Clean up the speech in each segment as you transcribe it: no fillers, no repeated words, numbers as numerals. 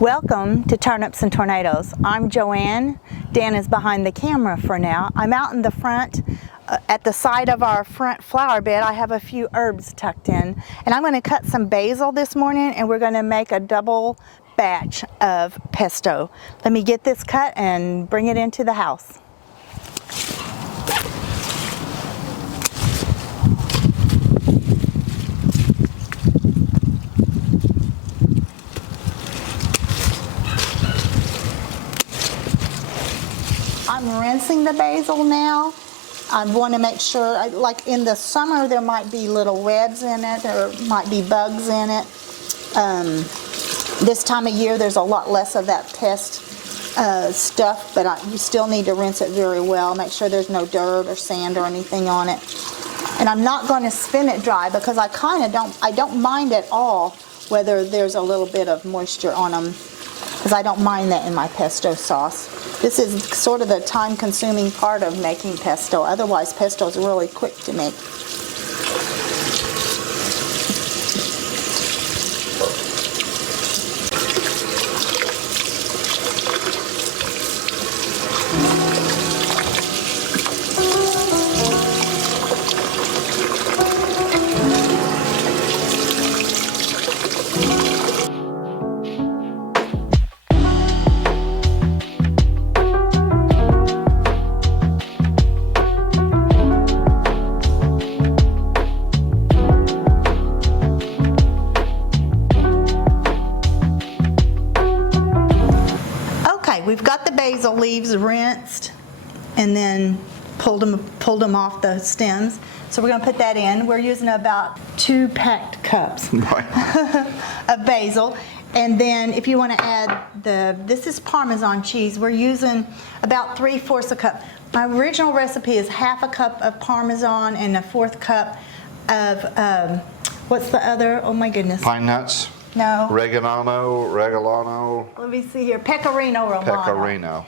Welcome to Turnips and Tornadoes. I'm Joanne. Dan is behind the camera for now. I'm out in the front at the side of our front flower bed. I have a few herbs tucked in, and I'm going to cut some basil this morning, and we're going to make a double batch of pesto. Let me get this cut and bring it into the house. I'm rinsing the basil now. I want to make sure, like in the summer, there might be little webs in it, there might be bugs in it. This time of year, there's a lot less of that pest stuff, but you still need to rinse it very well. Make sure there's no dirt or sand or anything on it. And I'm not going to spin it dry because I don't mind at all whether there's a little bit of moisture on them, because I don't mind that in my pesto sauce. This is sort of the time-consuming part of making pesto. Otherwise, pesto is really quick to make. We've got the basil leaves rinsed and then pulled them off the stems. So we're going to put that in. We're using about 2 packed cups of basil. And then if you want to add this is Parmesan cheese. We're using about 3/4 a cup. My original recipe is 1/2 cup of Parmesan and 1/4 cup of, what's the other? Oh my goodness. Pine nuts. No. Reggiano. Let me see here. Pecorino Romano. Pecorino.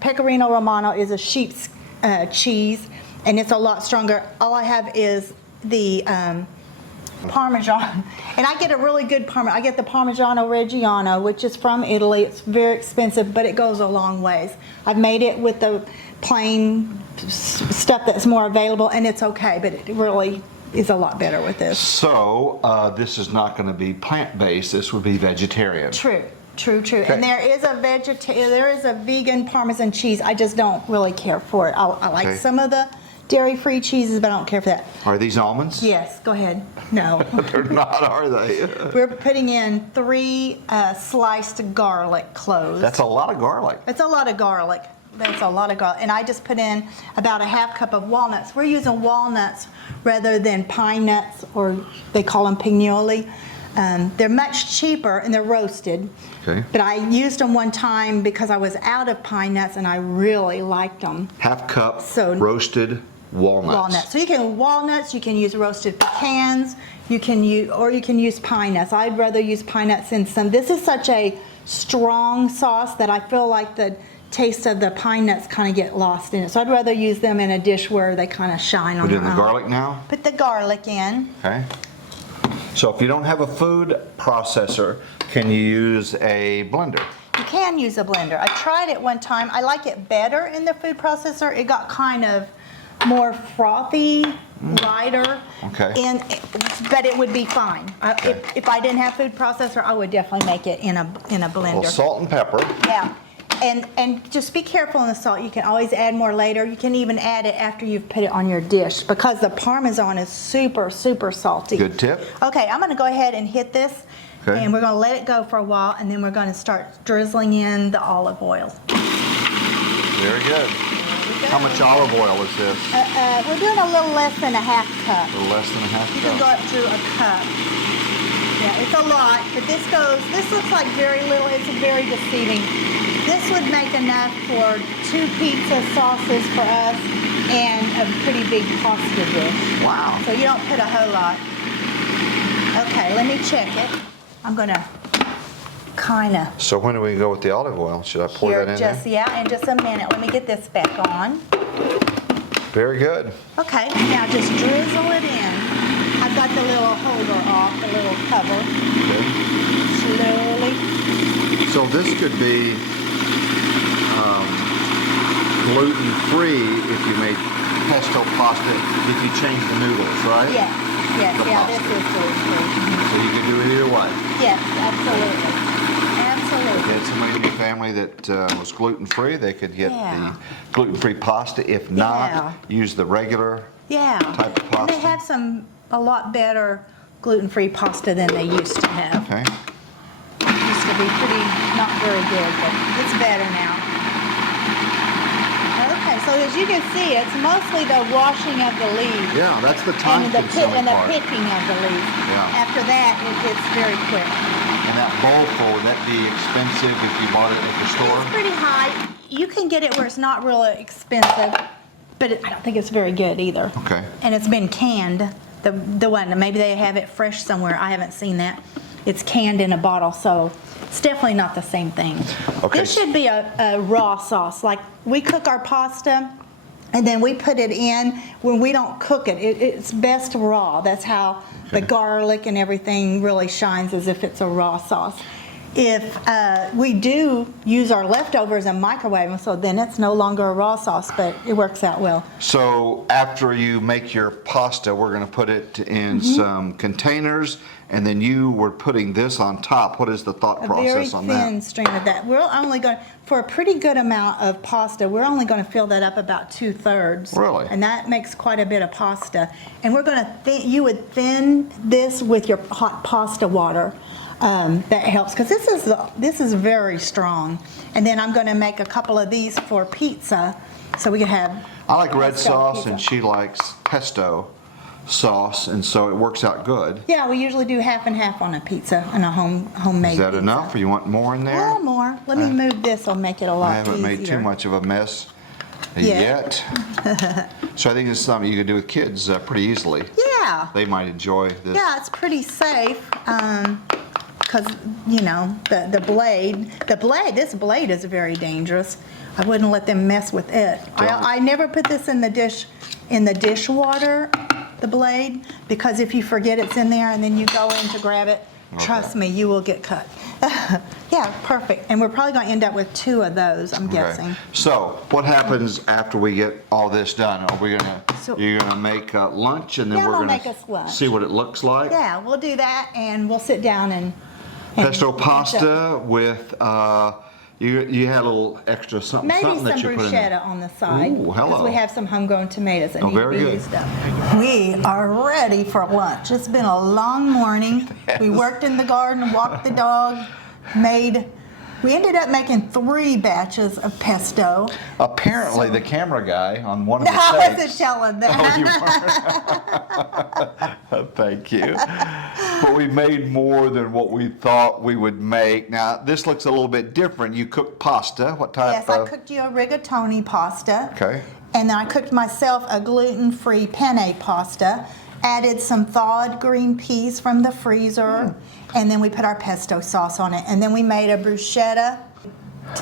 Pecorino Romano is a sheep's cheese, and it's a lot stronger. All I have is the Parmesan, and I get a really good Parmesan. I get the Parmigiano Reggiano, which is from Italy. It's very expensive, but it goes a long ways. I've made it with the plain stuff that's more available, and it's okay, but it really is a lot better with this. So this is not going to be plant-based. This would be vegetarian. True. Okay. And there is a vegan Parmesan cheese. I just don't really care for it. I like some of the dairy-free cheeses, but I don't care for that. Are these almonds? Yes. Go ahead. No. They're not, are they? We're putting in 3 sliced garlic cloves. That's a lot of garlic. It's a lot of garlic. That's a lot of garlic. And I just put in about 1/2 cup of walnuts. We're using walnuts rather than pine nuts, or they call them pignoli. They're much cheaper and they're roasted. Okay. But I used them one time because I was out of pine nuts and I really liked them. 1/2 cup roasted walnuts. So you can use roasted pecans, you can use pine nuts. I'd rather use pine nuts in some. This is such a strong sauce that I feel like the taste of the pine nuts kind of get lost in it. So I'd rather use them in a dish where they kind of shine on their own. Put in the garlic now? Put the garlic in. Okay. So if you don't have a food processor, can you use a blender? You can use a blender. I tried it one time. I like it better in the food processor. It got kind of more frothy, lighter. Okay. But it would be fine. If I didn't have food processor, I would definitely make it in a blender. Well, salt and pepper. Yeah. And just be careful on the salt. You can always add more later. You can even add it after you've put it on your dish because the Parmesan is super, super salty. Good tip. Okay, I'm going to go ahead and hit this. Okay. And we're going to let it go for a while, and then we're going to start drizzling in the olive oil. Very good. How much olive oil is this? We're doing a little less than 1/2 cup. A little less than 1/2 cup. You can go up to a cup. Yeah, it's a lot, but this looks like very little. It's very deceiving. This would make enough for 2 pizza sauces for us and a pretty big pasta dish. Wow. So you don't put a whole lot. Okay, let me check it. I'm going to kind of... So when do we go with the olive oil? Should I pour that in there? Yeah, in just a minute. Let me get this back on. Very good. Okay, now just drizzle it in. I've got the little holder off, the little cover. Okay. Slowly. So So this could be gluten-free if you made pesto pasta, if you change the noodles, right? Yes, yes, The yeah, pasta. this is gluten-free. So you can do it either way. Yes, absolutely. If you Absolutely. had somebody in your family that was gluten-free, they could get Yeah. the gluten-free pasta. If not, Yeah. use the regular Yeah. type of And they pasta. have a lot better gluten-free pasta than they used to have. Okay. It used to be not very good, but it's better now. Okay, so as you can see, it's mostly the washing of the leaves. Yeah, that's the And the time-consuming part. picking of the leaves. Yeah. After that, it's very quick. And that bowl full, would that be expensive if you bought it at the store? It's pretty high. You can get it where it's not really expensive, but I don't think it's very good either. Okay. And it's been canned. The one, maybe they have it fresh somewhere. I haven't seen that. It's canned in a bottle, so it's definitely not the same thing. Okay. This should be a raw sauce. Like we cook our pasta and then we put it in when we don't cook it. It's best raw. That's how the garlic and everything really shines, as if it's a raw sauce. If we do use our leftovers and microwave them, so then it's no longer a raw sauce, but it works out well. So after you make your pasta, we're going to put it in some containers, and then you were putting this on top. What is the thought A very process on thin that? stream of that. We're only going, for a pretty good amount of pasta, we're only going to fill that up about 2/3. Really? And that makes quite a bit of pasta. And we're going to, you would thin this with your hot pasta water. That helps, because this is very strong. And then I'm going to make a couple of these for pizza, so we can have. I like red pesto sauce, pizza. and she likes pesto sauce, and so it works out good. Yeah, we usually do half and half on a pizza, on a homemade Is that pizza. enough, or you want more in A there? little more. Let me move this. I'll make it a lot I haven't easier. made too much of a mess Yeah. yet. So I think it's something you can do with kids pretty easily. Yeah. They might enjoy this. Yeah, it's pretty safe. Because, you know, this blade is very dangerous. I wouldn't let them mess with it. I never put this in the dishwater, the blade, because if you forget it's in there and then you go in to grab it, trust me, you will get cut. Yeah, perfect. And we're probably going to end up with 2 of those, I'm guessing. So what happens after we get all this done? Are we So- you're gonna make lunch, and then Yeah, we're we'll gonna make us lunch. see what it looks like? Yeah, we'll do that and we'll sit down and Pesto pasta with you had a little extra something maybe something some that you put in there. bruschetta on the side. Ooh, hello. Because we have some homegrown tomatoes that need to very be good. used up. We are ready for lunch. It's been a long morning. We worked in the garden, walked the dog, we ended up making 3 batches of pesto. Apparently, the camera guy on one of the I wasn't takes. telling them. Oh, you weren't. Thank you. But we made more than what we thought we would make. Now, this looks a little bit different. You cook pasta. What type Yes, I of? cooked you a rigatoni pasta. Okay. And then I cooked myself a gluten-free penne pasta. Added some thawed green peas from the freezer. And then we put our pesto sauce on it. And then we made a bruschetta.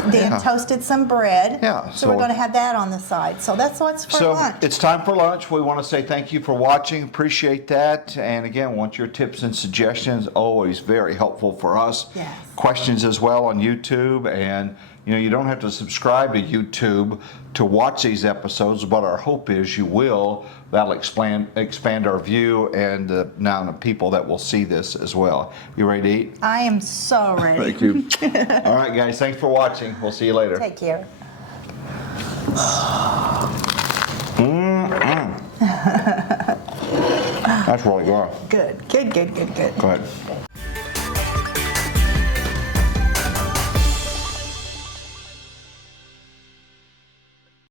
Then Yeah. toasted some bread. Yeah, So we're going to have that on the side. So that's what's for So lunch. it's time for lunch. We want to say thank you for watching. Appreciate that. And again, want your tips and suggestions. Always very helpful for us. Yes. Questions as well on YouTube. And you don't have to subscribe to YouTube to watch these episodes, but our hope is you will. That'll expand our view and now the people that will see this as well. You ready to eat? I am so ready. Thank you. All right, guys. Thanks for watching. We'll see you later. Take care. That's really good. Good. Go ahead.